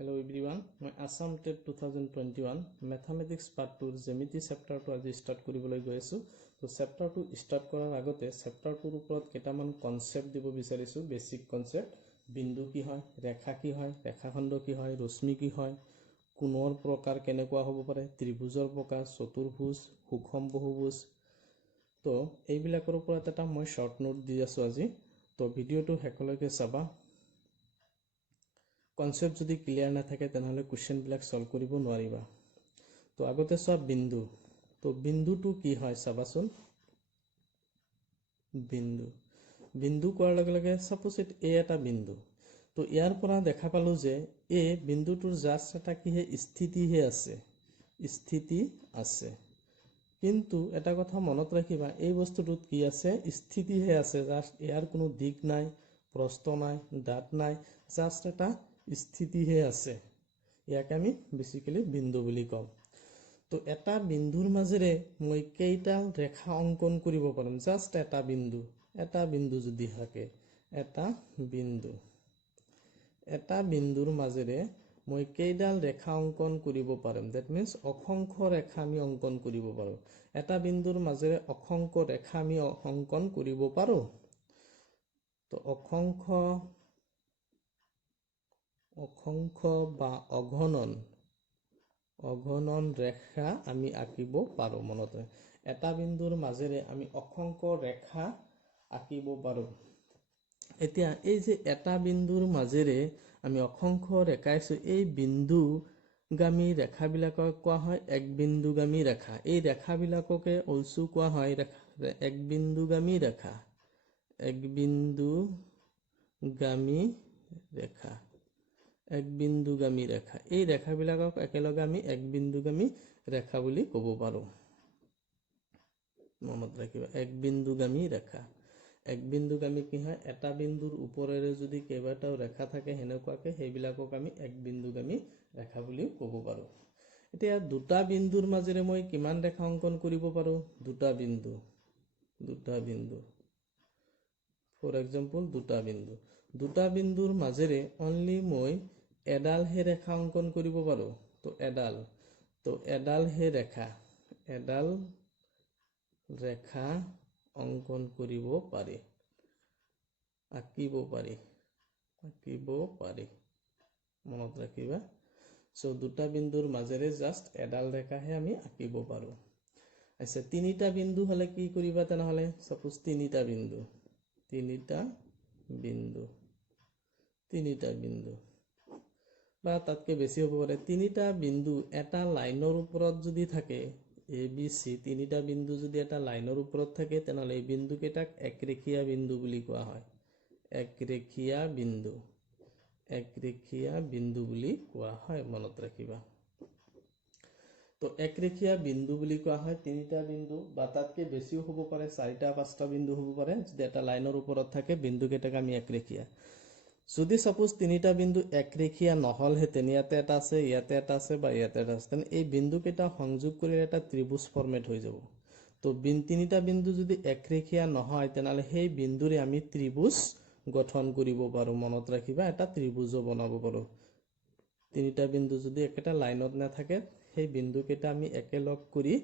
Hello everyone, মই Assam TET 2021 Mathematics Part 2 Geometry chapter to আজি start কৰিবলৈ গৈ আছো। তো chapter 2 start কৰাৰ আগতে chapter 2 ওপৰত কেইটামান কনসেপ্ট দিব বিচাৰিছো। বেসিক কনসেপ্ট, বিন্দু কি হয়, ৰেখা কি হয়, ৰেখাখণ্ড কি হয়, ৰশ্মি কি হয়, কোণৰ প্ৰকাৰ কেনেকুৱা হ'ব পাৰে, ত্ৰিভুজৰ প্ৰকাৰ, চতুৰ্ভুজ, সুষম বহুভুজ। তো এইবিলাকৰ ওপৰত এটা মই শৰ্ট নোট দি আছো আজি। তো ভিডিওটো শেষলৈকে চাবা। কনসেপ্ট যদি ক্লিয়াৰ নাথাকে তেনেহলে কোশ্চেন বিলাক সলভ কৰিব নোৱাৰিবা। তো আগতে সব বিন্দু, তো বিন্দুটো কি হয় চাবাচোন। বিন্দু বিন্দু কোৱাৰ লগে লগে সাপোজ এ এটা বিন্দু, তো ইয়াৰ পৰা দেখা পালো যে এ বিন্দুটোৰ জাস্ট এটা কিহে স্থিতিহে আছে, স্থিতি আছে। কিন্তু এটা কথা মনত ৰাখিবা, এই বস্তুটোত কি আছে, স্থিতিহে আছে। জাস্ট ইয়াৰ কোনো দিক নাই, প্ৰস্থ নাই, দাঁত নাই, জাস্ট এটা স্থিতিহে আছে। ইয়াক আমি বেসিক্যালি বিন্দু বুলি কওঁ। তো এটা বিন্দুৰ মাজেৰে মই কেইটা ৰেখা অঙ্কন কৰিব পাৰিম। জাস্ট এটা বিন্দু যদি থাকে, এটা বিন্দুৰ মাজেৰে মই কেইডাল ৰেখা অঙ্কন কৰিব পাৰিম। দ্যাট মিন্স অসংখ্য ৰেখা আমি অঙ্কন কৰিব পাৰো। এটা বিন্দুৰ মাজেৰে অসংখ্য ৰেখা আমি অঙ্কন কৰিব পাৰো। তো অসংখ্য বা অঘনন ৰেখা আমি আঁকিব পাৰো। মনত এটা বিন্দুৰ মাজেৰে আমি অসংখ্য ৰেখা আঁকিব পাৰো। এতিয়া এই যে এটা বিন্দুৰ মাজেৰে আমি অসংখ্য ৰেখাইছো, এই বিন্দুগামী ৰেখাবিলাকক কোৱা হয় একবিন্দুগামী ৰেখা। এই ৰেখাবিলাককে অলসো কোৱা হয় একবিন্দুগামী ৰেখা। একবিন্দুগামী ৰেখা। এই ৰেখাবিলাকক একেলগে আমি একবিন্দুগামী ৰেখা বুলি ক'ব পাৰো। মনত ৰাখিবা, একবিন্দুগামী ৰেখা। একবিন্দুগামী কি হয়, এটা বিন্দুৰ ওপৰেৰে যদি কেইবাটাও ৰেখা থাকে হেনেকুৱাকে সেইবিলাকক আমি একবিন্দুগামী ৰেখা বুলি ক'ব পাৰো। এতিয়া দুটা বিন্দুৰ মাজেৰে মই কিমান ৰেখা অঙ্কন কৰিব পাৰো, দুটা বিন্দু। ফৰ এক্সাম্পল দুটা বিন্দুৰ মাজেৰে অনলি মই এডালহে ৰেখা অঙ্কন কৰিব পাৰো। তো এডালহে ৰেখা অঙ্কন কৰিব পাৰি, আঁকিব পাৰি। মনত ৰাখিবা। সো দুটা বিন্দুৰ মাজেৰে জাস্ট এডাল ৰেখাহে আমি আঁকিব পাৰো। আচ্ছা, তিনিটা বিন্দু হলে কি কৰিবা তেনেহলে। সাপোজ তিনিটা বিন্দু বা তাতকে বেছি হ'ব পাৰে। তিনিটা বিন্দু এটা লাইনৰ ওপৰত যদি থাকে, এ বি সি তিনিটা বিন্দু যদি এটা লাইনৰ ওপৰত থাকে, তেনেহলে এই বিন্দু কেইটাক একৰেখীয়া বিন্দু বুলি কোৱা হয়। একৰেখীয়া বিন্দু বুলি কোৱা হয়। মনত ৰাখিবা। তো একৰেখীয়া বিন্দু বুলি কোৱা হয় তিনিটা বিন্দু বা তাতকে বেছিও হ'ব পাৰে, 4টা-5টা বিন্দু হ'ব পাৰে। যদি এটা লাইনৰ ওপৰত থাকে বিন্দু কেইটাক আমি একৰেখীয়া। যদি সাপোজ তিনিটা বিন্দু একৰেখীয়া নহলহেঁতেন, ইয়াতে এটা আছে, ইয়াতে এটা আছে বা ইয়াতে এটা আছে, তেনে এই বিন্দু কেইটা সংযোগ কৰি এটা ত্ৰিভুজ ফৰ্মেট হৈ যাব। তো তিনিটা বিন্দু যদি একৰেখীয়া নহয় তেনেহলে সেই বিন্দুৰে আমি ত্ৰিভুজ গঠন কৰিব পাৰো। মনত ৰাখিবা, এটা ত্ৰিভুজও বনাব পাৰো। তিনিটা বিন্দু যদি একেটা লাইনত নাথাকে, সেই বিন্দু কেইটা আমি একেলগ কৰি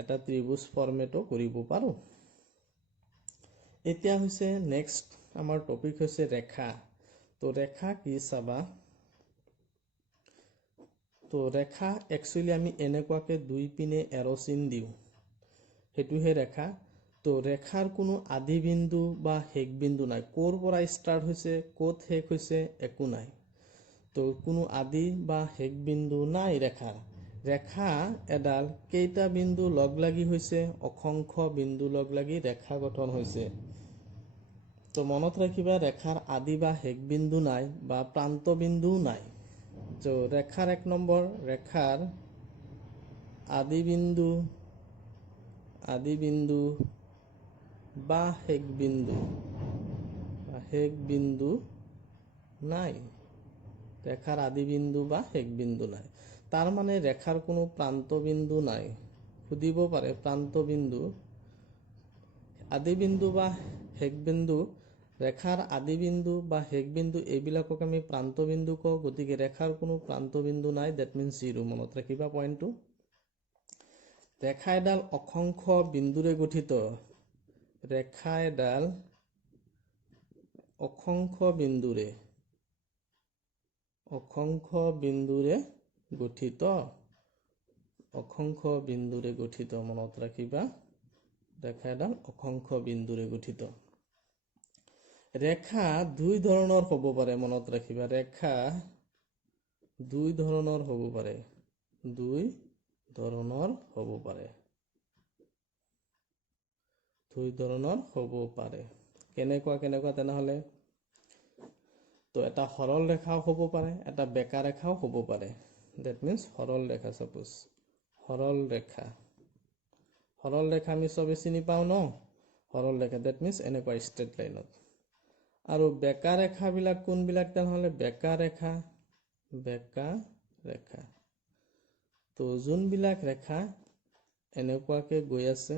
এটা ত্ৰিভুজ ফৰ্মেটো কৰিব পাৰো। এতিয়া হৈছে নেক্সট আমাৰ টপিক হৈছে ৰেখা। তো ৰেখা কি চাবা। তো ৰেখা একচুয়ালি আমি এনেকুৱাকে দুই পিনে এৰো চিন দিওঁ, সেইটোহে ৰেখা। তো ৰেখাৰ কোনো আদি বিন্দু বা শেষ বিন্দু নাই। ক'ৰ পৰা ষ্টাৰ্ট হৈছে, ক'ত শেষ হৈছে, একো নাই। তো কোনো আদি বা শেষ বিন্দু নাই ৰেখাৰ। ৰেখা এডাল কেইটা বিন্দু লগ লাগি হৈছে, অসংখ্য বিন্দু লগ লাগি ৰেখা গঠন হৈছে। তো মনত ৰাখিবা, ৰেখাৰ আদি বা শেষ বিন্দু নাই বা প্ৰান্ত বিন্দুও নাই। তো ৰেখাৰ 1 নম্বৰ, ৰেখাৰ আদি বিন্দু বা শেষ বিন্দু নাই। ৰেখাৰ আদি বিন্দু বা শেষ বিন্দু নাই। তাৰ মানে ৰেখাৰ কোনো প্ৰান্ত বিন্দু নাই। সুধিব পাৰে প্ৰান্ত বিন্দু, আদি বিন্দু বা শেষ বিন্দু ৰেখাৰ আদি বিন্দু বা শেষ বিন্দু এইবিলাকক আমি প্ৰান্ত বিন্দু কওঁ। গতিকে ৰেখাৰ কোনো প্ৰান্ত বিন্দু নাই, ডেট মিনছ 0। মনত ৰাখিবা পইণ্টটো। ৰেখা এডাল অসংখ্য বিন্দুৰে গঠিত। ৰেখা এডাল অসংখ্য বিন্দুৰে গঠিত। অসংখ্য বিন্দুৰে গঠিত, মনত ৰাখিবা। ৰেখা এডাল অসংখ্য বিন্দুৰে গঠিত। ৰেখা দুই ধৰণৰ হ'ব পাৰে, মনত ৰাখিবা। ৰেখা দুই ধৰণৰ হ'ব পাৰে। দুই ধৰণৰ হ'ব পাৰে। দুই ধৰণৰ হ'ব পাৰে। কেনেকুৱা তেনেহ'লে? তো এটা সৰল ৰেখাও হ'ব পাৰে, এটা বেকা ৰেখাও হ'ব পাৰে। ডেট মিনছ সৰল ৰেখা, ছাপোজ সৰল ৰেখা আমি চবে চিনি পাওঁ ন? সৰল ৰেখা ডেট মিনছ এনেকুৱা ষ্ট্ৰেট লাইনত। আৰু বেকা ৰেখাবিলাক কোনবিলাক তেনেহ'লে? বেকা ৰেখা তো যোনবিলাক ৰেখা এনেকুৱাকে গৈ আছে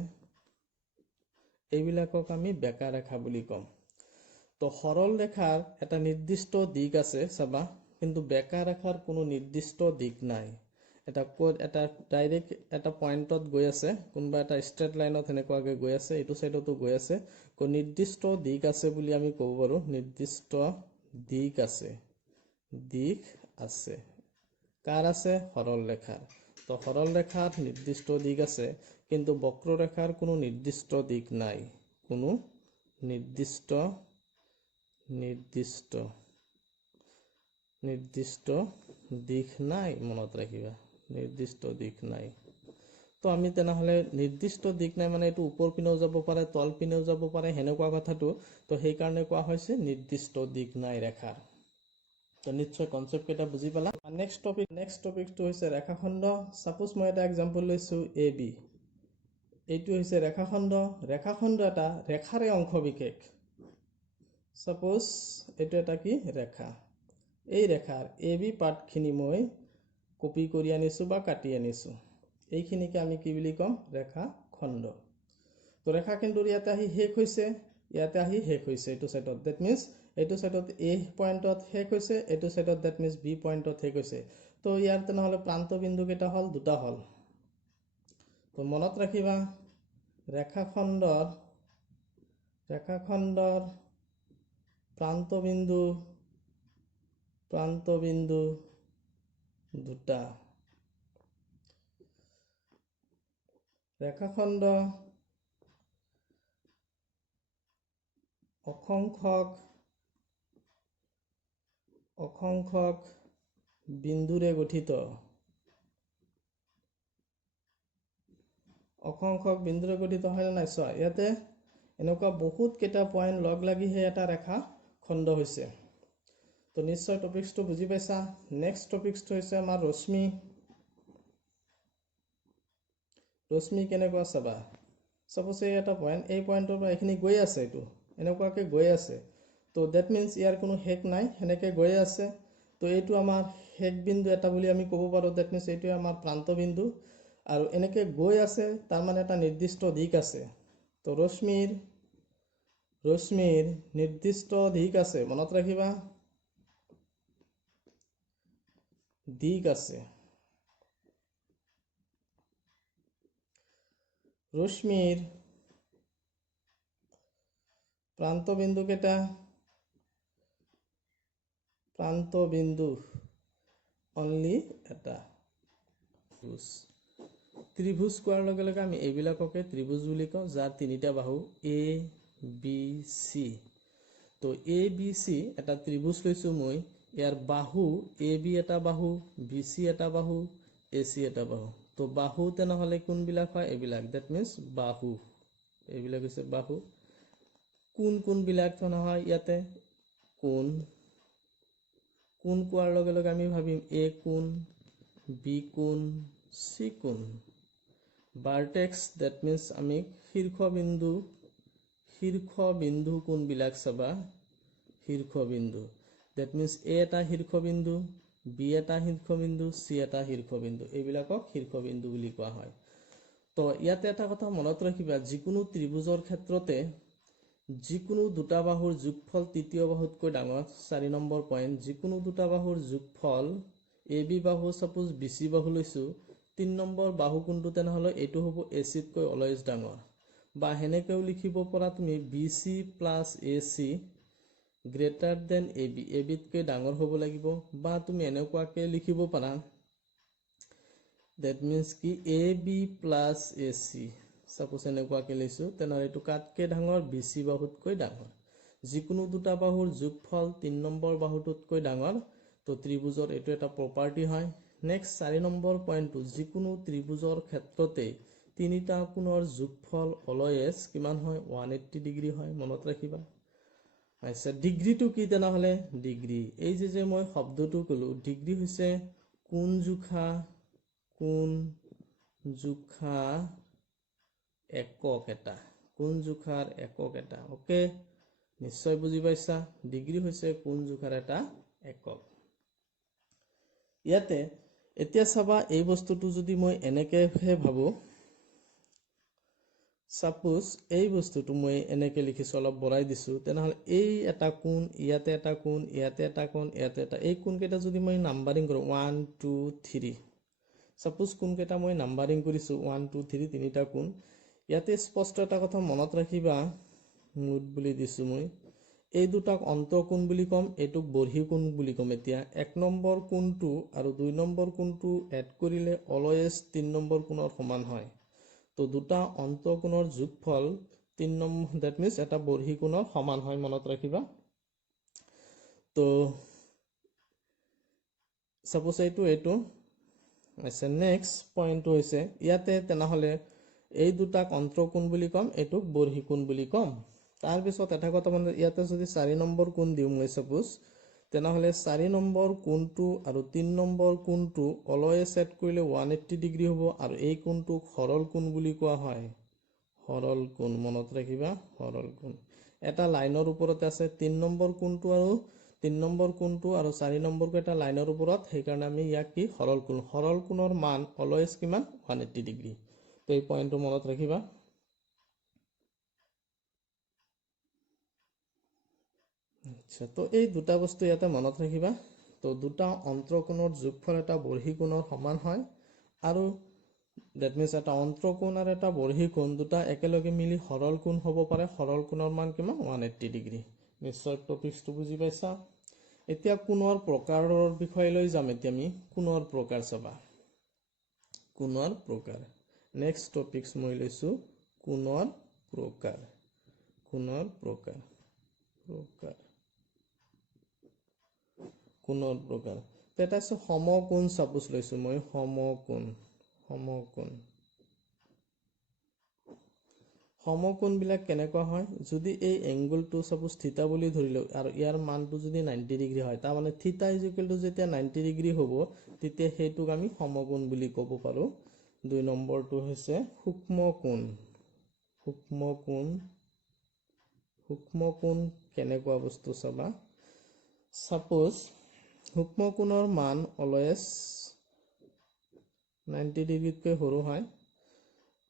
এইবিলাকক আমি বেকা ৰেখা বুলি ক'ম। তো সৰল ৰেখাৰ এটা নিৰ্দিষ্ট দিশ আছে চাবা, কিন্তু বেকা ৰেখাৰ কোনো নিৰ্দিষ্ট দিশ নাই। এটা ডাইৰেক্ট এটা পইণ্টত গৈ আছে, কোনোবা এটা ষ্ট্ৰেট লাইনত এনেকুৱাকে গৈ আছে, এইটো চাইডতো গৈ আছে। নিৰ্দিষ্ট দিশ আছে বুলি আমি ক'ব পাৰোঁ। নিৰ্দিষ্ট দিশ আছে। কাৰ আছে? সৰল ৰেখাৰ। তো সৰল ৰেখাৰ নিৰ্দিষ্ট দিশ আছে, কিন্তু বক্ৰৰেখাৰ কোনো নিৰ্দিষ্ট দিশ নাই। কোনো নিৰ্দিষ্ট দিশ নাই, মনত ৰাখিবা। নিৰ্দিষ্ট দিশ নাই। তো আমি তেনেহ'লে নিৰ্দিষ্ট দিশ নাই মানে এইটো ওপৰ পিনেও যাব পাৰে, তল পিনেও যাব পাৰে, সেনেকুৱা কথাটো। তো সেইকাৰণে কোৱা হৈছে নিৰ্দিষ্ট দিশ নাই ৰেখাৰ। তো নিশ্চয় কনচেপ্ট কেইটা বুজি পালা। নেক্সট টপিকটো হৈছে ৰেখাখণ্ড। ছাপোজ মই এটা এক্সাম্পল লৈছোঁ AB। এইটো হৈছে ৰেখাখণ্ড এটা ৰেখাৰে অংশ বিশেষ। ছাপোজ এইটো এটা কি ৰেখা। এই ৰেখাৰ AB পাৰ্টখিনি মই কপি কৰি আনিছোঁ বা কাটি আনিছোঁ। এইখিনিকে আমি কি বুলি ক'ম? ৰেখাখণ্ড। তো ৰেখাখণ্ডৰ ইয়াতে আহি শেষ হৈছে, এইটো চাইডত। ডেট মিনছ এইটো চাইডত A পইণ্টত শেষ হৈছে, এইটো চাইডত ডেট মিনছ B পইণ্টত শেষ হৈছে। তো ইয়াৰ তেনেহ'লে প্ৰান্ত বিন্দু কেইটা হ'ল? দুটা হ'ল। তো মনত ৰাখিবা ৰেখাখণ্ডৰ প্ৰান্ত বিন্দু দুটা। ৰেখাখণ্ড অসংখ্যক বিন্দুৰে গঠিত। হয়নে নাই? চোৱা ইয়াতে এনেকুৱা বহুত কেইটা পইণ্ট লগ লাগিহে এটা ৰেখা খণ্ড হৈছে। তো নিশ্চয় টপিকছটো বুজি পাইছা। নেক্সট টপিকছটো হৈছে আমাৰ ৰশ্মি। কেনেকুৱা চাবা। ছাপোজ এই এটা পইণ্ট, এই পইণ্টৰ পৰা এইখিনি গৈ আছে, এইটো এনেকুৱাকে গৈ আছে। তো ডেট মিনছ ইয়াৰ কোনো শেষ নাই, সেনেকৈ গৈ আছে। তো এইটো আমাৰ শেষ বিন্দু এটা বুলি আমি ক'ব পাৰোঁ। ডেট মিনছ এইটোৱে আমাৰ প্ৰান্ত বিন্দু। আৰু এনেকৈ গৈ আছে, তাৰমানে এটা নিৰ্দিষ্ট দিশ আছে। তো ৰশ্মিৰ নিৰ্দিষ্ট দিশ আছে, মনত ৰাখিবা। দিশ আছে। ৰশ্মিৰ প্ৰান্ত বিন্দু কেইটা? প্ৰান্ত বিন্দু অনলি এটা। ত্ৰিভুজ কোৱাৰ লগে লগে আমি এইবিলাককে ত্ৰিভুজ বুলি কওঁ, যাৰ তিনিটা বাহু ABC। তো ABC এটা ত্ৰিভুজ লৈছোঁ মই। ইয়াৰ বাহু AB এটা বাহু, BC এটা বাহু, AC এটা বাহু। তো বাহু তেনেহ'লে কোনবিলাক হয়? এইবিলাক। ডেট মিনছ বাহু। এইবিলাক হৈছে বাহু। কোনবিলাক নহয় ইয়াতে? কোণ কোৱাৰ লগে লগে আমি ভাবিম A কোণ, B কোণ, C কোণ। ভাৰ্টেক্স ডেট মিনছ আমি শীৰ্ষবিন্দু কোনবিলাক চাবা? শীৰ্ষবিন্দু। ডেট মিনছ A এটা শীৰ্ষবিন্দু, B এটা শীৰ্ষবিন্দু, C এটা শীৰ্ষবিন্দু। এইবিলাকক শীৰ্ষবিন্দু বুলি কোৱা হয়। তো ইয়াতে এটা কথা মনত ৰাখিবা, যিকোনো ত্ৰিভুজৰ ক্ষেত্ৰতে যিকোনো দুটা বাহুৰ যোগফল তৃতীয় বাহুতকৈ ডাঙৰ 4 নম্বৰ পইণ্ট যিকোনো দুটা বাহুৰ যোগফল AB বাহু সাপোজ BC বাহু লৈছো 3 নম্বৰ বাহু কোনটো তেনেহলে এইটো হ'ব AC তকৈ অলৱেজ ডাঙৰ বা হেনেকেও লিখিব পৰা তুমি BC + AC greater than AB AB তকৈ ডাঙৰ হ'ব লাগিব বা তুমি এনেকুৱাকে লিখিব পাৰা that means কি AB + AC সাপোজ এনেকুৱাকে লৈছো তেনেহলে এইটো কাটকে ডাঙৰ BC বাহুতকৈ ডাঙৰ যিকোনো দুটা বাহুৰ যোগফল 3 নম্বৰ বাহুটোতকৈ ডাঙৰ তো ত্ৰিভুজৰ এইটো এটা প্ৰপাৰ্টি হয় নেক্সট 4 নম্বৰ পইণ্টটো যিকোনো ত্ৰিভুজৰ ক্ষেত্ৰতে তিনিটা কোণৰ যোগফল অলৱেজ কিমান হয় 180 ডিগ্ৰী হয় মনত ৰাখিবা আচ্ছা ডিগ্ৰীটো কি তেনেহলে ডিগ্ৰী এই যে মই শব্দটো কলো ডিগ্ৰী হৈছে কোণ জোখা একক এটা কোণ জোখাৰ একক এটা ওকে নিশ্চয় বুজি পাইছা ডিগ্ৰী হৈছে কোণ জোখাৰ এটা একক ইয়াতে এতিয়া চাবা এই বস্তুটো যদি মই এনেকেহে ভাবো সাপোজ এই বস্তুটো মই এনেকে লিখিছো অলপ বঢ়াই দিছো তেনেহলে এই এটা কোণ ইয়াতে এটা কোণ ইয়াতে এটা কোণ ইয়াতে এটা এই কোণ কেইটা যদি মই নাম্বাৰিং কৰো 1 2 3 সাপোজ কোণ কেইটা মই নাম্বাৰিং কৰিছো 1 2 3 তিনিটা কোণ ইয়াতে স্পষ্ট এটা কথা মনত ৰাখিবা নোট বুলি দিছো মই এই দুটাক অন্তঃকোণ বুলি কম এটুক বৰ্হি কোণ বুলি কম এতিয়া 1 নম্বৰ কোণটো আৰু 2 নম্বৰ কোণটো এড কৰিলে অলৱেজ 3 নম্বৰ কোণৰ সমান হয় তো দুটা অন্তঃকোণৰ যোগফল 3 নম্বৰ দ্যাট মিন্স এটা বৰ্হি কোণৰ সমান হয় মনত ৰাখিবা তো সাপোজ এইটো আচ্ছা নেক্সট পইণ্টটো হৈছে ইয়াতে তেনেহলে এই দুটাক অন্তঃকোণ বুলি কম এটুক বৰ্হি কোণ বুলি কম তাৰ পিছত এটা কথা মানে ইয়াতে যদি 4 নম্বৰ কোণ দিও মই সাপোজ তেনেহলে 4 নম্বৰ কোণটো আৰু 3 নম্বৰ কোণটো অলৱেজ সেট কৰিলে 180 ডিগ্ৰী হ'ব আৰু এই কোণটোক সৰল কোণ বুলি কোৱা হয় সৰল কোণ মনত ৰাখিবা সৰল কোণ এটা লাইনৰ ওপৰতে আছে 3 নম্বৰ কোণটো আৰু 3 নম্বৰ কোণটো আৰু 4 নম্বৰটো এটা লাইনৰ ওপৰত সেইকাৰণে আমি ইয়াক কি সৰল কোণৰ মান অলৱেজ কিমান 180 ডিগ্ৰী তো এই পইণ্টটো মনত ৰাখিবা আচ্ছা তো এই দুটা বস্তু ইয়াতে মনত ৰাখিবা তো দুটা অন্তঃকোণৰ যোগফল এটা বৰ্হি কোণৰ সমান হয় আৰু দ্যাট মিন্স এটা অন্তঃকোণ আৰু এটা বৰ্হি কোণ দুটা একেলগে মিলি সৰল কোণ হ'ব পাৰে সৰল কোণৰ মান কিমান 180 ডিগ্ৰী নিশ্চয় টপিকটো বুজি পাইছা এতিয়া কোণৰ প্ৰকাৰৰ বিষয় লৈ যাম এতিয়া আমি কোণৰ প্ৰকাৰ চাবা কোণৰ প্ৰকাৰ নেক্সট টপিকস মই লৈছো কোণৰ প্ৰকাৰ কোণৰ প্ৰকাৰ এটা আছে সমকোণ সাপোজ লৈছো মই সমকোণ বিলাক কেনেকুৱা হয় যদি এই এংগলটো সাপোজ থিতা বুলি ধৰিলো আৰু ইয়াৰ মানটো যদি 90 ডিগ্ৰী হয় তাৰ মানে থিতা = যেতিয়া 90 ডিগ্ৰী হ'ব তেতিয়া হেতুক আমি সমকোণ বুলি ক'ব পাৰো 2 নম্বৰটো হৈছে সূক্ষ্মকোণ কেনেকুৱা বস্তু চাবা সাপোজ সূক্ষ্মকোণৰ মান অলৱেজ 90 ডিগ্ৰীতকৈ সৰু হয়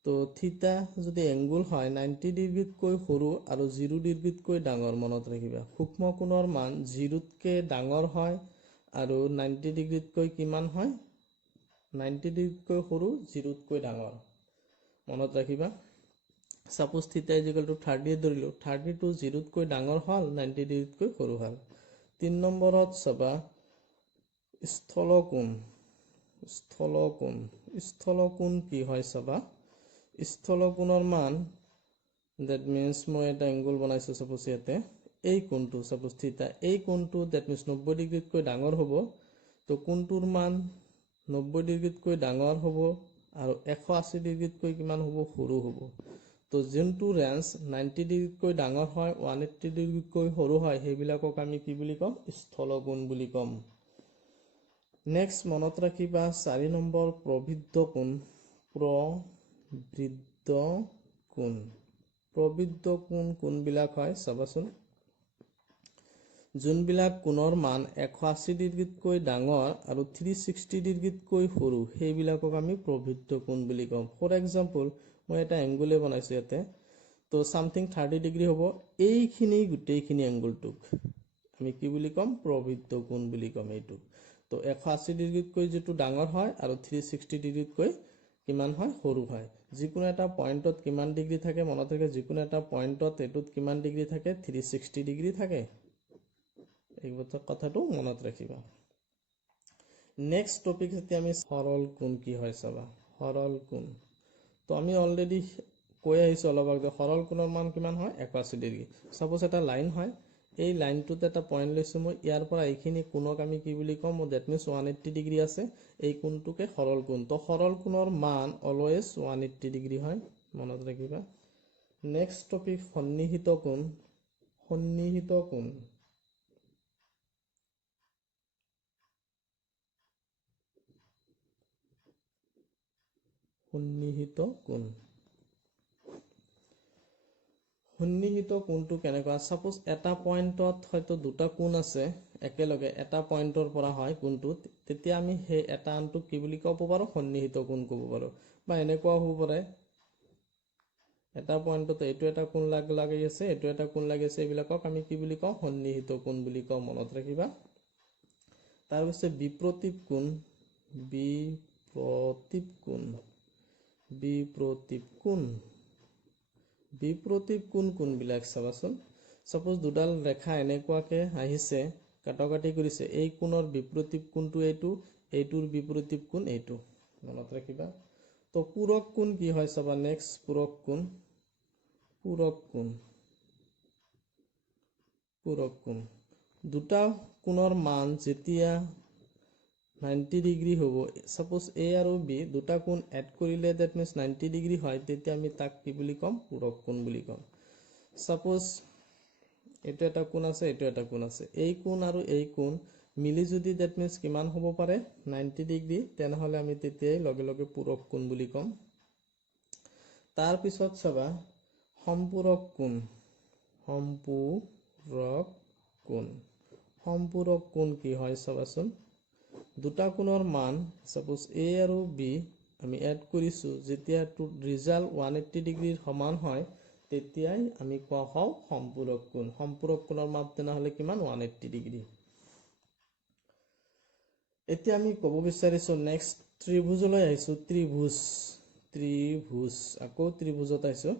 তো থিতা যদি এংগল হয় 90 ডিগ্ৰীতকৈ সৰু আৰু 0 ডিগ্ৰীতকৈ ডাঙৰ মনত ৰাখিবা সূক্ষ্মকোণৰ মান 0তকৈ ডাঙৰ হয় আৰু 90 ডিগ্ৰীতকৈ কিমান হয় 90 ডিগ্ৰীতকৈ সৰু 0তকৈ ডাঙৰ মনত ৰাখিবা সাপোজ থিতা = 30 ধৰিলো 30 টো 0তকৈ ডাঙৰ হল 90 ডিগ্ৰীতকৈ সৰু হল 3 নম্বৰত চাবা স্থলকোণ কি হয় চাবা স্থলকোণৰ মান দ্যাট মিন্স মই এটা এংগল বনাইছো সাপোজ ইয়াতে এই কোণটো সাপোজ থিতা এই কোণটো দ্যাট মিন্স 90 ডিগ্ৰীতকৈ ডাঙৰ হ'ব তো কোণটোৰ মান 90 ডিগ্ৰীতকৈ ডাঙৰ হ'ব আৰু 180 ডিগ্ৰীতকৈ কিমান হ'ব সৰু হ'ব তো যোনটো ৰেঞ্জ 90 ডিগ্ৰীতকৈ ডাঙৰ হয় 180 ডিগ্ৰীতকৈ সৰু হয় সেইবিলাকক আমি কি বুলি কম স্থলকোণ বুলি কম নেক্সট মনত ৰাখিবা 4 নম্বৰ প্ৰবৃদ্ধ কোণ কোনবিলাক হয় চাবাচোন যোনবিলাক কোণৰ মান 180 ডিগ্ৰীতকৈ ডাঙৰ আৰু 360 ডিগ্ৰীতকৈ সৰু সেইবিলাকক আমি প্ৰবৃদ্ধ কোণ বুলি কম ফৰ এক্সাম্পল মই এটা এংগলে বনাইছো ইয়াতে তো সামথিং 30 ডিগ্ৰী হ'ব এইখিনি গোটেইখিনি এংগলটোক আমি কি বুলি কম প্ৰবৃদ্ধ কোণ বুলি কম এইটো তো 180 ডিগ্ৰীতকৈ যেটো ডাঙৰ হয় আৰু 360 ডিগ্ৰীতকৈ কিমান হয় সৰু হয় যিকোনো এটা পইণ্টত কিমান ডিগ্ৰী থাকে মনত ৰাখে যিকোনো এটা পইণ্টত এটোত কিমান ডিগ্ৰী থাকে 360 ডিগ্ৰী থাকে এই কথাটো মনত ৰাখিবা নেক্সট টপিক এতিয়া আমি সৰল কোণ কি হয় চাবা সৰল কোণ তো আমি অলৰেডি কৈ আহিছো অলপ আগতে সৰল কোণৰ মান কিমান হয় 180 ডিগ্ৰী সাপোজ এটা লাইন হয় এই লাইনটোত এটা পয়েন্ট লৈছো মই ইয়াৰ পৰা এইখিনি কোণক আমি কি বুলি কম দ্যাট মিন্স 180 ডিগ্ৰী আছে এই কোণটোকে সৰল কোণ তো সৰল কোণৰ মান অলৱেজ 180 ডিগ্ৰী হয় মনত ৰাখিবা নেক্সট টপিক সন্নিহিত কোণ সন্নিহিত কোণ সন্নিহিত কোণ সন্নিহিত কোণটো কেনেকুৱা সাপোজ এটা পয়েন্টত হয়তো দুটা কোণ আছে একেলগে এটা পয়েন্টৰ পৰা হয় কোণটো তেতিয়া আমি হে এটা আনটো কি বুলি ক'ব পাৰো সন্নিহিত কোণ ক'ব পাৰো বা এনেকুৱা হ'ব পাৰে এটা পয়েন্টত এইটো এটা কোণ লাগি আছে এইটো এটা কোণ লাগি আছে এইবিলাকক আমি কি বুলি কওঁ সন্নিহিত কোণ বুলি কওঁ মনত ৰাখিবা তাৰ পিছত বিপ্ৰতীপ কোণ বিপ্ৰতীপ কোণ বিপ্ৰতীপ কোণ বিপ্ৰতীপ কোণ বিলাক চাবাচোন সাপোজ দুডাল ৰেখা এনেকুৱাকে আহিছে কাটাকাটি কৰিছে এই কোণৰ বিপ্ৰতীপ কোণটো এইটোৰ বিপ্ৰতীপ কোণ এইটো মনত ৰাখিবা তো পূৰক কোণ কি হয় চাবা নেক্সট পূৰক কোণ দুটা কোণৰ মান যেতিয়া 90 ডিগ্ৰী হ'ব সাপোজ A আৰু B দুটা কোণ এড কৰিলে দ্যাট মিন্স 90 ডিগ্ৰী হয় তেতিয়া আমি তাক কি বুলি কম পূৰক কোণ বুলি কম সাপোজ এটো এটা কোণ আছে এটো এটা কোণ আছে এই কোণ আৰু এই কোণ মিলি যদি দ্যাট মিন্স কিমান হ'ব পাৰে 90 ডিগ্ৰী তেনেহলে আমি তেতিয়াই লগে লগে পূৰক কোণ বুলি কম তাৰ পিছত চাবা সম্পূৰক কোণ কি হয় চাবাচোন দুটা কোণৰ মান সাপোজ A আৰু B আমি এড কৰিছো যেতিয়া ৰিজাল্ট 180 ডিগ্ৰীৰ সমান হয় তেতিয়াই আমি কোৱা হও সম্পূৰক কোণৰ মান তেনেহলে কিমান 180 ডিগ্ৰী এতিয়া আমি ক'ব বিচাৰিছো নেক্সট ত্ৰিভুজলৈ আহিছো ত্ৰিভুজ আকৌ ত্ৰিভুজত আহিছো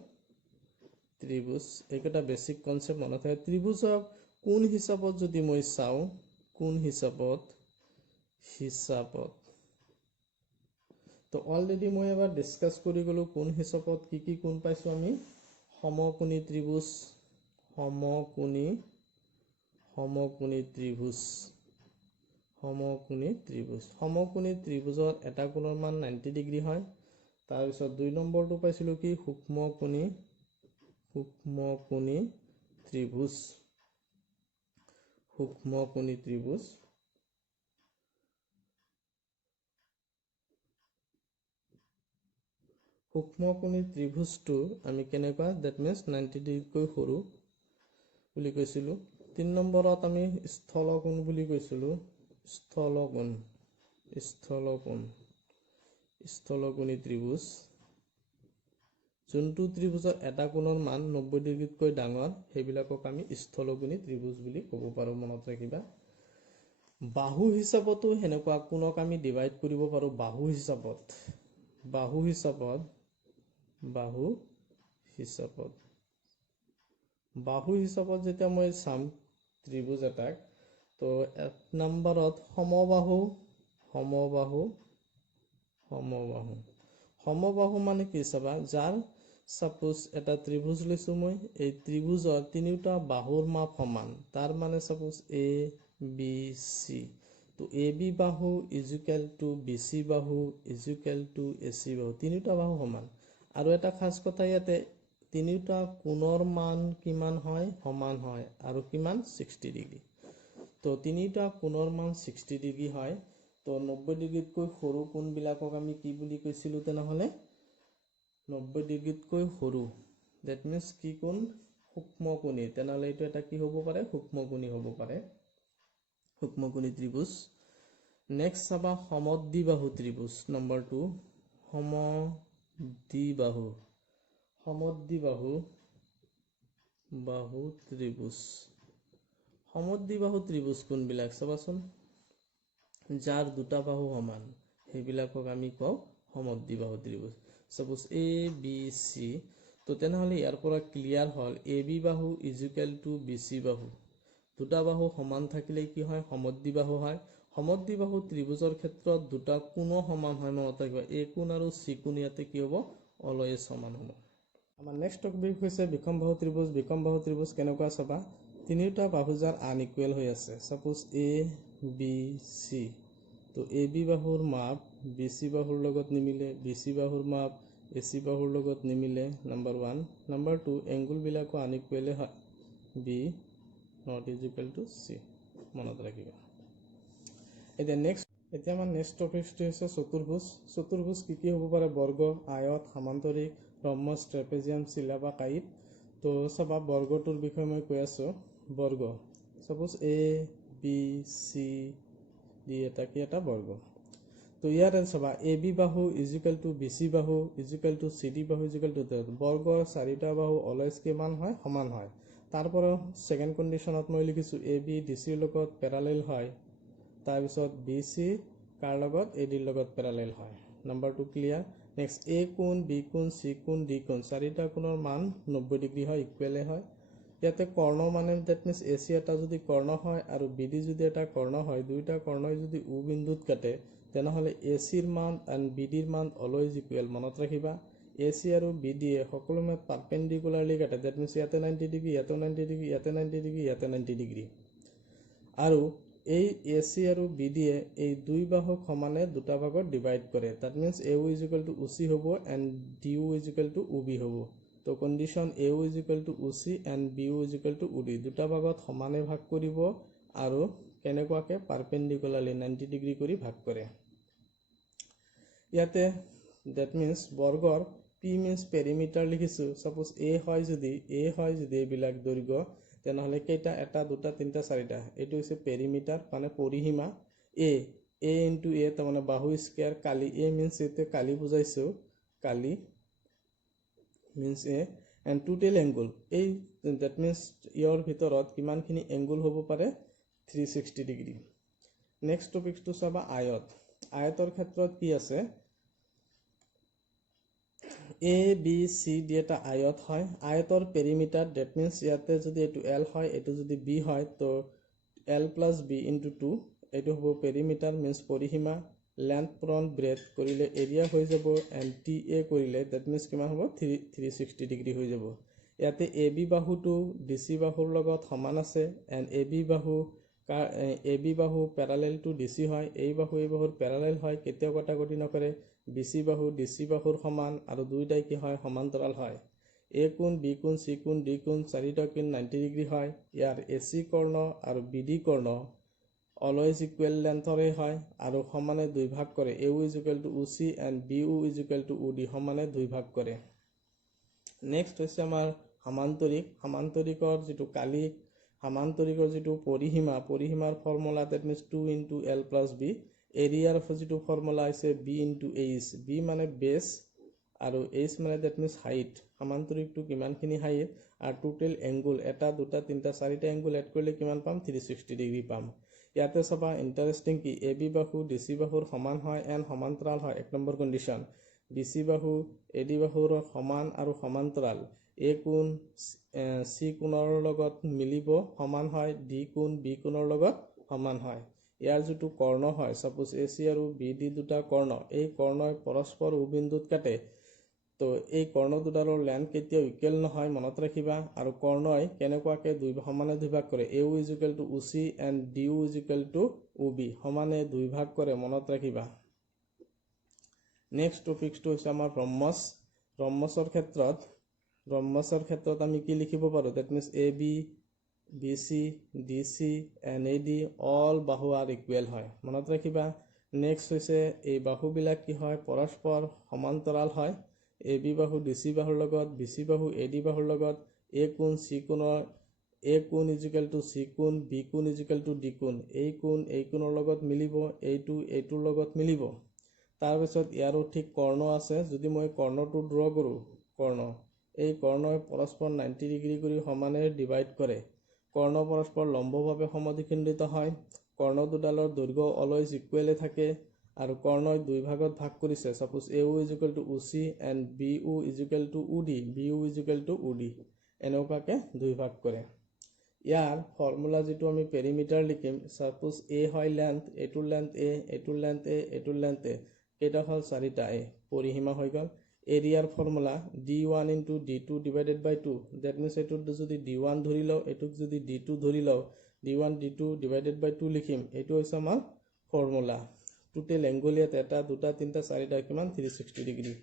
ত্ৰিভুজ এইটা বেসিক কনসেপ্ট মনত থাকে ত্ৰিভুজক কোন হিচাপত যদি মই চাও কোন হিচাপত তো অলৰেডি মই এবাৰ ডিসকাস কৰি গলো কোন হিচাপত কি কোণ পাইছো আমি সমকোণী ত্ৰিভুজ সমকোণী ত্ৰিভুজৰ এটা কোণৰ মান 90 ডিগ্ৰী হয় তাৰ পিছত দুই নম্বৰটো পাইছিলো কি সূক্ষ্মকোণী ত্ৰিভুজ সূক্ষ্মকোণী ত্ৰিভুজটো আমি কেনেকুৱা দ্যাট মিন্স 90 ডিগ্ৰীকৈ সৰু বুলি কৈছিলো তিন নম্বৰত আমি স্থলকোণ বুলি কৈছিলো স্থলকোণী ত্ৰিভুজ যোনটো ত্ৰিভুজৰ এটা কোণৰ মান 90 ডিগ্ৰীতকৈ ডাঙৰ সেইবিলাকক আমি স্থলকোণী ত্ৰিভুজ বুলি ক'ব পাৰো মনত ৰাখিবা বাহু হিচাপতো হেনেকুৱা কোণক আমি ডিভাইড কৰিব পাৰো বাহু হিচাপত যেতিয়া মই চাম ত্ৰিভুজ এটাক তো এক নম্বৰত সমবাহু মানে কি চাবা যাৰ সাপোজ এটা ত্ৰিভুজ লৈছো মই এই ত্ৰিভুজৰ তিনিটা বাহুৰ মাপ সমান তাৰ মানে সাপোজ A B C তো AB বাহু ইকুৱেল টু BC বাহু ইকুৱেল টু AC বাহু তিনিটা বাহু সমান আৰু এটা খাস কথা ইয়াতে তিনিটা কোণৰ মান কিমান হয় সমান হয় আৰু কিমান 60 ডিগ্ৰী তো তিনিটা কোণৰ মান 60 ডিগ্ৰী হয় তো 90 ডিগ্ৰীতকৈ সৰু কোণ বিলাকক আমি কি বুলি কৈছিলো তেনেহলে 90 ডিগ্ৰীতকৈ সৰু দ্যাট মিন্স কি কোণ সূক্ষ্মকোণী তেনেহলে এইটো এটা কি হ'ব পাৰে সূক্ষ্মকোণী হ'ব পাৰে সূক্ষ্মকোণী ত্ৰিভুজ নেক্সট চাবা সমদ্বিবাহু ত্ৰিভুজ নম্বৰ 2 সমদ্বিবাহু বাহু ত্ৰিভুজ সমদ্বিবাহু ত্ৰিভুজ কোনবিলাক চাবাচোন যাৰ দুটা বাহু সমান সেইবিলাকক আমি কওঁ সমদ্বিবাহু ত্ৰিভুজ সাপোজ এ বি সি তো তেনেহলে ইয়াৰ পৰা ক্লিয়াৰ হ'ল এ বি বাহু ইকুৱেল টু বি সি বাহু দুটা বাহু সমান থাকিলে কি হয় সমদ্বিবাহু হয় সমদ্বিবাহু ত্ৰিভুজৰ ক্ষেত্ৰত দুটা কোণো সমান হয় মনত ৰাখিবা এ কোণ আৰু সি কোণ ইয়াতে কি হ'ব অলয়ে সমান হ'ব আমাৰ নেক্সট টপিক হৈছে বিষমবাহু ত্ৰিভুজ কেনেকুৱা চাবা তিনিটা বাহু যাৰ আনইকুৱেল হৈ আছে সাপোজ এ বি সি তো এ বি বাহুৰ মাপ বি সি বাহুৰ লগত নিমিলে বি সি বাহুৰ মাপ এ সি বাহুৰ লগত নিমিলে নাম্বাৰ 1 নাম্বাৰ 2 এংগুল বিলাকো আনইকুৱেল হয় বি নট ইকুৱেল টু সি মনত ৰাখিবা এতিয়া আমাৰ নেক্সট টপিকটো হৈছে চতুৰ্ভুজ কি হ'ব পাৰে বৰ্গ আয়ত সমান্তৰিক ৰম্বস ট্ৰেপেজিয়াম চিলা বা কায়িত তো চাবা বৰ্গটোৰ বিষয়ে মই কৈ আছো বৰ্গ suppose A B C D এটা বৰ্গ তো ইয়াৰে চাবা এ বি বাহু ইকুৱেল টু বি সি বাহু ইকুৱেল টু চি ডি বাহু ইকুৱেল টু বৰ্গৰ চাৰিটা বাহু অলৱেজ কিমান হয় সমান হয় তাৰপৰা সেকেন্ড কন্ডিশনত মই লিখিছো এ বি ডি সিৰ লগত প্যাৰালেল হয় তাৰপিছত বি সি কাৰ লগত এ ডিৰ লগত প্যাৰালেল হয় নাম্বাৰ 2 ক্লিয়াৰ নেক্সট এ কোণ বি কোণ সি কোণ ডি কোণ চাৰিটা কোণৰ মান 90 ডিগ্ৰী হয় ইকুৱেলে হয় ইয়াতে কৰ্ণ মানে দ্যাট মিন্স এ সি এটা যদি কৰ্ণ হয় আৰু বি ডি যদি এটা কৰ্ণ হয় দুইটা কৰ্ণই যদি ও বিন্দুত কাটে তেনেহলে এ সিৰ মান এণ্ড বি ডিৰ মান অলৱেজ ইকুৱেল মনত ৰাখিবা এ সি আৰু বি ডি সকলোমে পাৰপেণ্ডিকুলাৰলি কাটে দ্যাট মিন্স ইয়াতে 90 ডিগ্ৰী ইয়াতে 90 ডিগ্ৰী ইয়াতে 90 ডিগ্ৰী ইয়াতে 90 ডিগ্ৰী আৰু এই এ সি আৰু বি ডি এই দুই বাহুক সমানে দুটা ভাগত ডিভাইড কৰে that means A O equal to O C হ'ব and D O equal to O B হ'ব তো condition A O equal to O C and B O equal to O D দুটা ভাগত সমানে ভাগ কৰিব আৰু কেনেকুৱাকে পাৰপেণ্ডিকুলাৰলি 90 ডিগ্ৰী কৰি ভাগ কৰে ইয়াতে দ্যাট মিন্স বৰ্গৰ পি মিন্স পেৰিমিটাৰ লিখিছো সাপোজ এ হয় যদি এইবিলাক দৈৰ্ঘ্য তেনেহলে কেইটা এটা দুটা তিনটা চাৰিটা এটো হৈছে পেৰিমিটাৰ মানে পৰিসীমা এ ইনটু এ মানে বাহু স্কয়াৰ কালি এ মিন্স এতে কালি বুজাইছো কালি means A and total angle এই দ্যাট মিন্স ইয়াৰ ভিতৰত কিমানখিনি এংগল হ'ব পাৰে 360 ডিগ্ৰী নেক্সট টপিকটো চাবা আয়তৰ ক্ষেত্ৰত কি আছে এ বি সি ডি এটা আয়ত হয় আয়তৰ পেৰিমিটাৰ দ্যাট মিন্স ইয়াতে যদি এটো এল হয় এটো যদি বি হয় তো এল প্লাস বি ইনটু 2 এটো হ'ব পেৰিমিটাৰ মিন্স পৰিসীমা লেন্থ পূৰণ ব্ৰেথ কৰিলে এৰিয়া হৈ যাব এণ্ড টি এ কৰিলে দ্যাট মিন্স কিমান হ'ব 360 ডিগ্ৰী হৈ যাব ইয়াতে এ বি বাহুটো ডি সি বাহুৰ লগত সমান আছে এণ্ড এ বি বাহু প্যাৰালেল টু ডি সি হয় এই বাহুৰ প্যাৰালেল হয় কেতিয়াও কটাকটি নকৰে বি সি বাহু ডি সি বাহুৰ সমান আৰু দুইটাই কি হয় সমান্তৰাল হয় এ কোণ বি কোণ সি কোণ ডি কোণ চাৰিটা কোণ 90 ডিগ্ৰী হয় ইয়াৰ এ সি কৰ্ণ আৰু বি ডি কৰ্ণ অলৱেজ ইকুৱেল লেন্থৰে হয় আৰু সমানে দুই ভাগ কৰে A O equal to O C and B O equal to O D সমানে দুই ভাগ কৰে নেক্সট হৈছে আমাৰ সমান্তৰিকৰ যিটো কালি সমান্তৰিকৰ যিটো পৰিসীমাৰ formula that means 2 into L plus B এৰিয়াৰ যিটো ফৰ্মুলা হৈছে বি ইনটু এইচ বি মানে বেছ আৰু এইচ মানে দ্যাট মিন্স হাইট সমান্তৰিকটো কিমানখিনি হাইট আৰু টোটেল এংগল এটা দুটা তিনটা চাৰিটা এংগল এড কৰিলে কিমান পাম 360 ডিগ্ৰী পাম ইয়াতে চাবা ইন্টাৰেষ্টিং কি এ বি বাহু ডি সি বাহুৰ সমান হয় এণ্ড সমান্তৰাল হয় এক নম্বৰ কন্ডিশন বি সি বাহু এ ডি বাহুৰ সমান আৰু সমান্তৰাল এ কোণ সি কোণৰ লগত মিলিব সমান হয় ডি কোণ বি কোণৰ লগত সমান হয় ইয়াৰ যেটো কৰ্ণ হয় সাপোজ এ সি আৰু বি ডি দুটা কৰ্ণ এই কৰ্ণই পৰস্পৰ ও বিন্দুত কাটে তো এই কৰ্ণ দুটাৰৰ লেন্থ কেতিয়াও ইকুৱেল নহয় মনত ৰাখিবা আৰু কৰ্ণই কেনেকুৱাকে দুই সমানে দুই ভাগ কৰে A O equal to O C and D O equal to O B সমানে দুই ভাগ কৰে মনত ৰাখিবা নেক্সট টপিকটো হৈছে আমাৰ ব্ৰহ্মছৰ ক্ষেত্ৰত আমি কি লিখিব পাৰো that means A B B C D C and A D all বাহু আৰ ইকুৱেল হয় মনত ৰাখিবা নেক্সট হৈছে এই বাহুবিলাক কি হয় পৰস্পৰ সমান্তৰাল হয় এ বি বাহু ডি সি বাহুৰ লগত বি সি বাহু এ ডি বাহুৰ লগত এ কোণ সি কোণৰ এ কোণ ইকুৱেল টু সি কোণ বি কোণ ইকুৱেল টু ডি কোণ এই কোণৰ লগত মিলিব এইটোৰ লগত মিলিব তাৰপিছত ইয়াৰো ঠিক কৰ্ণ আছে যদি মই কৰ্ণটো ড্ৰ কৰোঁ এই কৰ্ণই পৰস্পৰ 90 ডিগ্ৰী কৰি সমানে ডিভাইড কৰে। কৰ্ণ পৰস্পৰ লম্বভাৱে সমদ্বিখণ্ডিত হয়। কৰ্ণ দুডালৰ দৈৰ্ঘ্য অলৱেজ ইকুৱেলে থাকে আৰু কৰ্ণই দুই ভাগত ভাগ কৰিছে। Suppose AO is equal to OC and BO is equal to OD, BO is equal to OD, এনেকুৱাকৈ দুই ভাগ কৰে। ইয়াৰ ফৰ্মুলা যিটো আমি পেৰিমিটাৰ লিখিম, সাপোজ A হয় লেন্থ, এইটোৰ লেন্থ A, এইটোৰ লেন্থ A, এইটোৰ লেন্থ A, কেইটা হ'ল 4টা A, পৰিসীমা হৈ গ'ল। এৰিয়াৰ formula D1 into D2 divided by 2, that means এইটোত যদি D1 ধৰি লওঁ, এইটোক যদি D2 ধৰি লওঁ, D1 D2 ডিভাইডেড বাই 2 লিখিম। এইটো হৈছে আমাৰ ফৰ্মুলা। টোটেল এংগল ইয়াত 1 2 3 4টা কিমান 360 ডিগ্ৰী।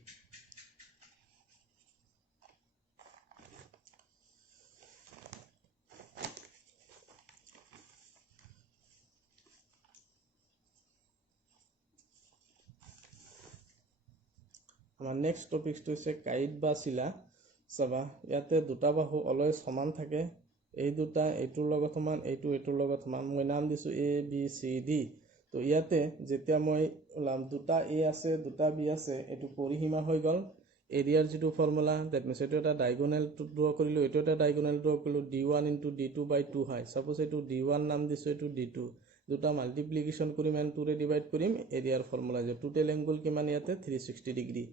আমাৰ নেক্সট টপিকটো হৈছে কাইট বা চিলা। চাবা ইয়াতে দুটা বাহু অলৱেজ সমান থাকে। এই দুটা এইটোৰ লগত সমান, এইটো এইটোৰ লগত সমান। মই নাম দিছোঁ ABCD। তো ইয়াতে যেতিয়া মই ওলাম দুটা A আছে, দুটা B আছে, এইটো পৰিসীমা হৈ গ'ল। এৰিয়াৰ যিটো ফৰ্মুলা, ডেট মিনছ এইটো এটা ডায়গনেল ড্ৰ কৰিলোঁ, এইটো এটা ডায়গনেল ড্ৰ কৰিলোঁ। D1 ইনটু D2 বাই 2 হয়। সাপোজ এইটো D1 নাম দিছোঁ, এইটো D2, দুটা মাল্টিপ্লিকেশ্যন কৰিম এণ্ড 2ৰে ডিভাইড কৰিম। এৰিয়াৰ ফৰ্মুলা যে টোটেল এংগল কিমান ইয়াতে 360 ডিগ্ৰী।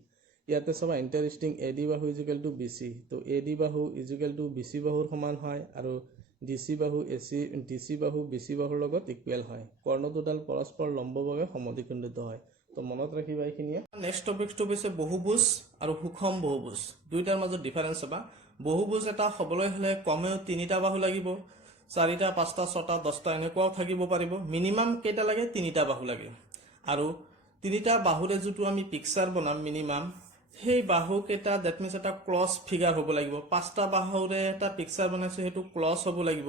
ইয়াতে চাবা ইণ্টাৰেষ্টিং AD বাহু ইজ ইকুৱেল টু BC। তো AD বাহু ইজ ইকুৱেল টু BC বাহুৰ সমান হয় আৰু DC বাহু DC বাহু BC বাহুৰ লগত ইকুৱেল হয়। কৰ্ণ দুডাল পৰস্পৰ লম্বভাৱে সমদ্বিখণ্ডিত হয়। তো মনত ৰাখিবা এইখিনিয়ে। নেক্সট টপিকটো হৈছে বহুভুজ আৰু সুষম বহুভুজ, দুইটাৰ মাজত ডিফাৰেঞ্চ চাবা। বহুভুজ এটা হ'বলৈ হ'লে কমেও 3টা বাহু লাগিব, 4টা 5টা 6টা 10টা এনেকুৱাও থাকিব পাৰিব। মিনিমাম কেইটা লাগে? 3টা বাহু লাগে। আৰু 3টা বাহুৰে যিটো আমি পিকচাৰ বনাম মিনিমাম, সেই বাহুকেইটা ডেট মিনছ এটা ক্লজ ফিগাৰ হ'ব লাগিব। 5টা বাহুৰে এটা পিকচাৰ বনাইছোঁ, সেইটো ক্লজ হ'ব লাগিব।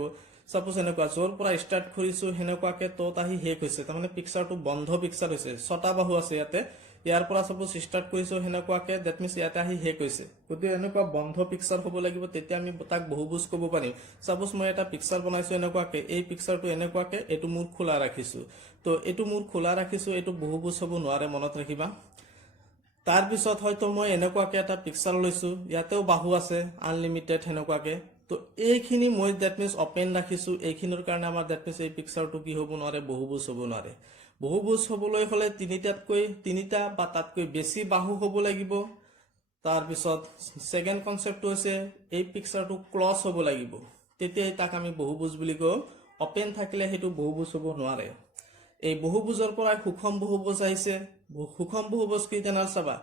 সাপোজ এনেকুৱা য'ৰ পৰা ষ্টাৰ্ট কৰিছোঁ সেনেকুৱাকৈ তত আহি শেষ হৈছে, তাৰমানে পিকচাৰটো বন্ধ পিকচাৰ হৈছে। 6টা বাহু আছে ইয়াতে, ইয়াৰ পৰা সাপোজ ষ্টাৰ্ট কৰিছোঁ সেনেকুৱাকৈ, ডেট মিনছ ইয়াতে আহি শেষ হৈছে। গতিকে এনেকুৱা বন্ধ পিকচাৰ হ'ব লাগিব, তেতিয়া আমি তাক বহুভুজ ক'ব পাৰিম। সাপোজ মই এটা পিকচাৰ বনাইছোঁ এনেকুৱাকৈ, এই পিকচাৰটো এনেকুৱাকৈ, এইটো মোৰ খোলা ৰাখিছোঁ। তো এইটো মোৰ খোলা ৰাখিছোঁ, এইটো বহুভুজ হ'ব নোৱাৰে, মনত ৰাখিবা। তাৰপিছত হয়তো মই এনেকুৱাকৈ এটা পিকচাৰ লৈছোঁ, ইয়াতেও বাহু আছে আনলিমিটেড সেনেকুৱাকৈ। তো এইখিনি মই ডেট মিনছ অপেন ৰাখিছোঁ, এইখিনিৰ কাৰণে আমাৰ ডেট মিনছ এই পিকচাৰটো কি হ'ব নোৱাৰে? বহুভুজ হ'ব নোৱাৰে। বহুভুজ হ'বলৈ হ'লে 3টা বা তাতকৈ বেছি বাহু হ'ব লাগিব। তাৰপিছত ছেকেণ্ড কনচেপ্টটো হৈছে এই পিকচাৰটো ক্লজ হ'ব লাগিব, তেতিয়াই তাক আমি বহুভুজ বুলি কওঁ। অপেন থাকিলে সেইটো বহুভুজ হ'ব নোৱাৰে। এই বহুভুজৰ পৰাই সুষম বহুভুজ আহিছে। সুষম বহুভুজ কি তেনে চাবা।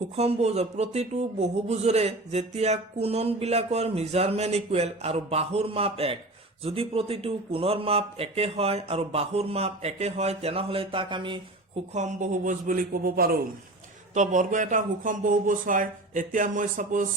সুষম বহুভুজ প্ৰতিটো বহুভুজৰে যেতিয়া কোণনবিলাকৰ মেজাৰমেণ্ট ইকুৱেল আৰু বাহুৰ মাপ 1, যদি প্ৰতিটো কোণৰ মাপ একে হয় আৰু বাহুৰ মাপ একে হয়, তেনেহ'লে তাক আমি সুষম বহুভুজ বুলি ক'ব পাৰোঁ। তো বৰ্গ এটা সুষম বহুভুজ হয়। এতিয়া মই সাপোজ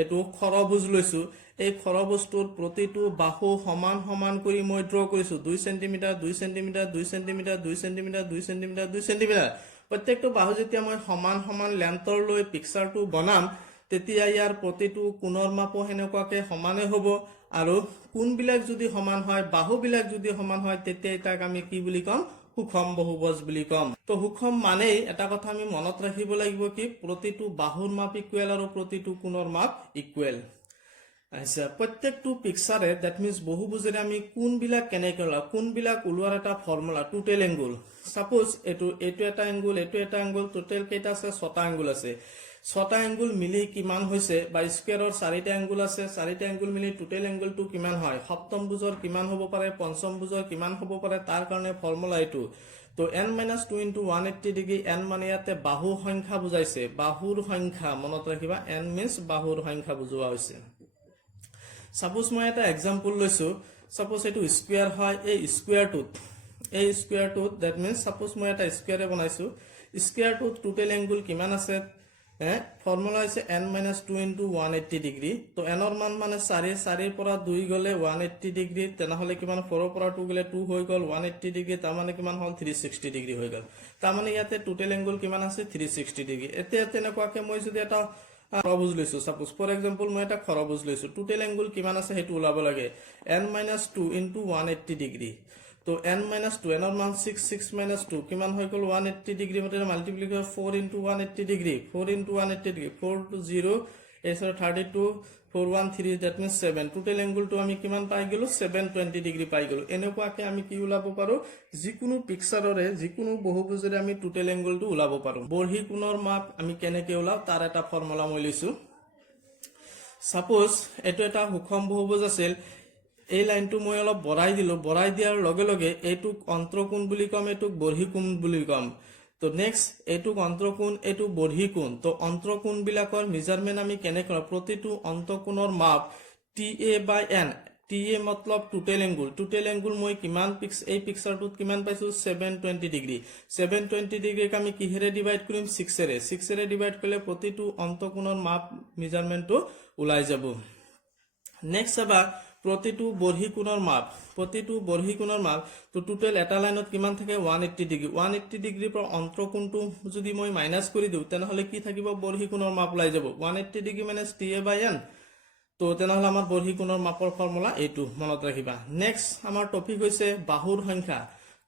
এইটো খৰভুজ লৈছোঁ, এই খৰভুজটোৰ প্ৰতিটো বাহু সমান সমান কৰি মই ড্ৰ কৰিছোঁ। 2 centimetre 2 centimetre 2 centimetre 2 centimetre 2 centimetre 2 centimetre. প্ৰত্যেকটো বাহু যেতিয়া মই সমান সমান লেন্থৰ লৈ পিকচাৰটো বনাম, তেতিয়া ইয়াৰ প্ৰতিটো কোণৰ মাপো সেনেকুৱাকৈ সমানে হ'ব। আৰু কোণবিলাক যদি সমান হয়, বাহুবিলাক যদি সমান হয়, তেতিয়া তাক আমি কি বুলি ক'ম? সুষম বহুভুজ বুলি ক'ম। তো সুষম মানেই এটা কথা আমি মনত ৰাখিব লাগিব কি প্ৰতিটো বাহুৰ মাপ ইকুৱেল আৰু প্ৰতিটো কোণৰ মাপ ইকুৱেল। আচ্ছা, প্ৰত্যেকটো পিকচাৰে ডেট মিনছ বহুভুজেৰে আমি কোণবিলাক কেনেকৈ ওলাওঁ, কোণবিলাক ওলোৱাৰ এটা ফৰ্মুলা টোটেল এংগুল। সাপোজ এইটো এটা এংগুল, এইটো এটা এংগুল, টোটেল কেইটা আছে? 6টা এংগুল আছে। 6টা এংগুল মিলি কিমান হৈছে? বা স্কুৱেৰৰ 4টা এংগুল আছে, 4টা এংগুল মিলি টোটেল এংগুলটো কিমান হয়? সপ্তম ভুজৰ কিমান হ'ব পাৰে, পঞ্চম ভুজৰ কিমান হ'ব পাৰে, তাৰ কাৰণে ফৰ্মুলা এইটো। তো n-2 ইনটু 180 ডিগ্ৰী, n মানে ইয়াতে বাহু সংখ্যা বুজাইছে, বাহুৰ সংখ্যা মনত ৰাখিবা। n মিনছ বাহুৰ সংখ্যা বুজোৱা হৈছে। সাপোজ মই এটা এক্সাম্পল লৈছোঁ, সাপোজ এইটো স্কুৱেৰ হয়। এই স্কুৱেৰটোত ডেট মিনছ সাপোজ মই এটা স্কুৱেৰে বনাইছোঁ, স্কুৱেৰটোত টোটেল এংগুল কিমান আছে? ফৰ্মুলা হৈছে n-2 ইনটু 180 ডিগ্ৰী। তো এনৰ মান মানে 4ৰ পৰা 2 গ'লে 180 ডিগ্ৰী, তেনেহ'লে কিমান? 4ৰ পৰা 2 গ'লে 2 হৈ গ'ল 180 ডিগ্ৰী, তাৰমানে কিমান হ'ল? 360 ডিগ্ৰী হৈ গ'ল। তাৰমানে ইয়াতে টোটেল এংগুল কিমান আছে? 360 ডিগ্ৰী। এতিয়া তেনেকুৱাকৈ মই যদি এটা খৰভুজ লৈছোঁ, সাপোজ ফৰ এক্সাম্পল মই এটা খৰভুজ লৈছোঁ, টোটেল এংগুল কিমান আছে সেইটো ওলাব লাগে। n-2 into 180 degree. তো n-2, এনৰ মান 6, 6 - 2 কিমান হৈ গ'ল? 180 ডিগ্ৰী। মতে multiplication 4 into 180 degree, 4 into 180 degree, 4 to 0 এই 32 413 দ্যাট মিন্স 7 টোটাল এংগলটো আমি কিমান পাই গেলো 720 ডিগ্ৰী পাই গেলো এনেকুৱাকে আমি কি উলাব পাৰো যিকোনো পিকচাৰৰে যিকোনো বহুভুজৰে আমি টোটাল এংগলটো উলাব পাৰো বঢ়ি কোণৰ মাপ আমি কেনেকৈ উলাও তাৰ এটা ফৰ্মুলা মই লৈছো সাপোজ এটো এটা সুষম বহুভুজ আছিল এই লাইনটো মই অলপ বঢ়াই দিলো বঢ়াই দিয়াৰ লগে লগে এইটোক অন্তৰকোণ বুলি কম এইটোক বঢ়ি কোণ বুলি কম তো নেক্সট এইটোক অন্তৰকোণ এইটো বঢ়ি কোণ তো অন্তৰকোণ বিলাকৰ মেজাৰমেন্ট আমি কেনে কৰা প্ৰতিটো অন্তৰকোণৰ মাপ TA/n TA মতলব টোটাল এংগল মই কিমান এই পিকচাৰটোত কিমান পাইছো 720 ডিগ্ৰী 720 ডিগ্ৰীক আমি কিহেৰে ডিভাইড কৰিম 6 এৰে ডিভাইড কৰিলে প্ৰতিটো অন্তৰকোণৰ মাপ মেজাৰমেন্টটো ওলাই যাব নেক্সট আবা প্ৰতিটো বঢ়ি কোণৰ মাপ তো টোটাল এটা লাইনত কিমান থাকে 180 ডিগ্ৰী পৰা অন্তৰকোণটো যদি মই মাইনাস কৰি দিও তেনেহলে কি থাকিব বঢ়ি কোণৰ মাপ ওলাই যাব 180 ডিগ্ৰী মাইনাস TA/n তো তেনেহলে আমাৰ বঢ়ি কোণৰ মাপৰ ফৰ্মুলা এইটো মনত ৰাখিবা নেক্সট আমাৰ টপিক হৈছে বাহুৰ সংখ্যা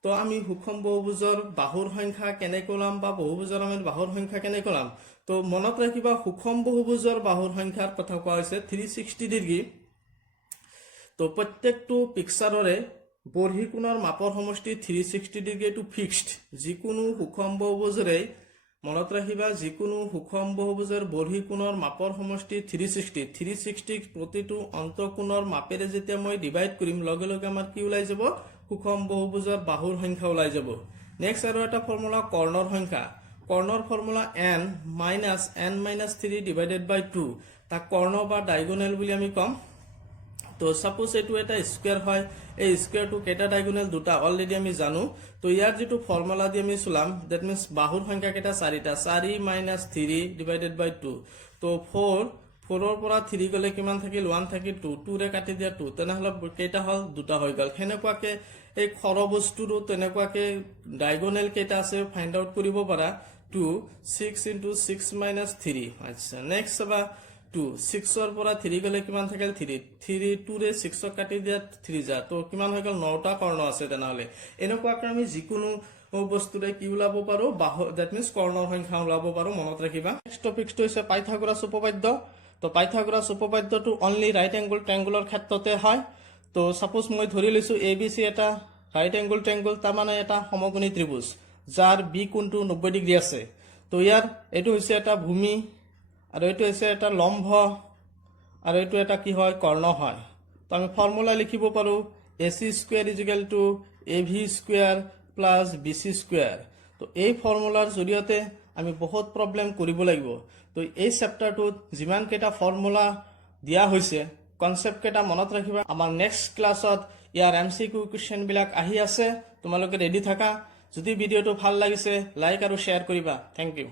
তো আমি সুষম বহুভুজৰ বাহুৰ সংখ্যা কেনেকৈ ওলাম বা বহুভুজৰ আমি বাহুৰ সংখ্যা কেনেকৈ ওলাম তো মনত ৰাখিবা সুষম বহুভুজৰ বাহুৰ সংখ্যাৰ কথা কোৱা হৈছে 360 ডিগ্ৰী তো প্ৰত্যেকটো পিকচাৰৰে বঢ়ি কোণৰ মাপৰ সমষ্টি 360 ডিগ্ৰী টু ফিক্সড যিকোনো সুষম বহুভুজৰে মনত ৰাখিবা যিকোনো সুষম বহুভুজৰ বঢ়ি কোণৰ মাপৰ সমষ্টি 360 প্ৰতিটো অন্তঃকোণৰ মাপেৰে যেতিয়া মই ডিভাইড কৰিম লগে লগে আমাৰ কি ওলাই যাব সুষম বহুভুজৰ বাহুৰ সংখ্যা ওলাই যাব নেক্সট আৰু এটা ফৰ্মুলা কৰ্ণৰ সংখ্যা কৰ্ণৰ ফৰ্মুলা n - 3 ডিভাইডেড বাই 2 তা কৰ্ণ বা ডায়াগোনাল বুলি আমি কম তো সাপোজ এটো এটা স্কয়ার হয় এই স্কয়ারটো কেটা ডায়াগোনাল দুটা অলরেডি আমি জানো তো ইয়াৰ যেটো ফৰ্মুলা দি আমি চলাম দ্যাট মিন্স বাহুৰ সংখ্যা কেটা 4টা 4 - 3 ডিভাইডেড বাই 2 তো 4 4ৰ পৰা 3 গলে কিমান থাকিল 1 থাকিল 2 2 ৰে কাটি দিয়া 2 তেনেহলে কেটা হল দুটা হৈ গল হেনেকুৱাকে এই খৰবস্তুটো তেনেকুৱাকে ডায়াগোনাল কেটা আছে ফাইন্ড আউট কৰিব পাৰা 2 6 * 6 - 3 আচ্ছা নেক্সট সবা 2 6 ৰ পৰা 3 গলে কিমান থাকিল 3 2 ৰে 6 কাটি দিয়া 3 যা তো কিমান হৈ গল 9টা কৰ্ণ আছে তেনেহলে এনেকুৱাকৈ আমি যিকোনো বস্তুৰে কি উলাব পাৰো বাহু দ্যাট মিন্স কৰ্ণৰ সংখ্যা উলাব পাৰো মনত ৰাখিবা নেক্সট টপিকটো হৈছে পাইথাগোৰাছ উপপাদ্য তো পাইথাগোৰাছ উপপাদ্যটো অনলি ৰাইট এংগল ট্ৰায়াঙ্গলৰ ক্ষেত্ৰতে হয় তো সাপোজ মই ধৰি লৈছো ABC এটা ৰাইট এংগল ট্ৰায়াঙ্গল তাৰ মানে এটা সমকোণী ত্ৰিভুজ যাৰ বি কোণটো 90 ডিগ্ৰী আছে তো ইয়াৰ এটো হৈছে এটা ভূমি আৰু এটো হৈছে এটা লম্ব আৰু এটো এটা কি হয় কৰ্ণ হয় তো আমি ফৰ্মুলা লিখিব পাৰো AC² = AV² + BC²। তো এই ফৰ্মুলাৰ জৰিয়তে আমি বহুত প্ৰবলেম কৰিব লাগিব তো এই চেপ্টাৰটোত যিমান কেটা ফৰ্মুলা দিয়া হৈছে কনসেপ্ট কেটা মনত ৰাখিবা আমাৰ নেক্সট ক্লাছত ইয়াৰ MCQ কোৱেশ্চন বিলাক আহি আছে তোমালোকে ৰেডি থাকা যদি ভিডিওটো ভাল লাগিছে লাইক আৰু শেয়াৰ কৰিবা থ্যাংক ইউ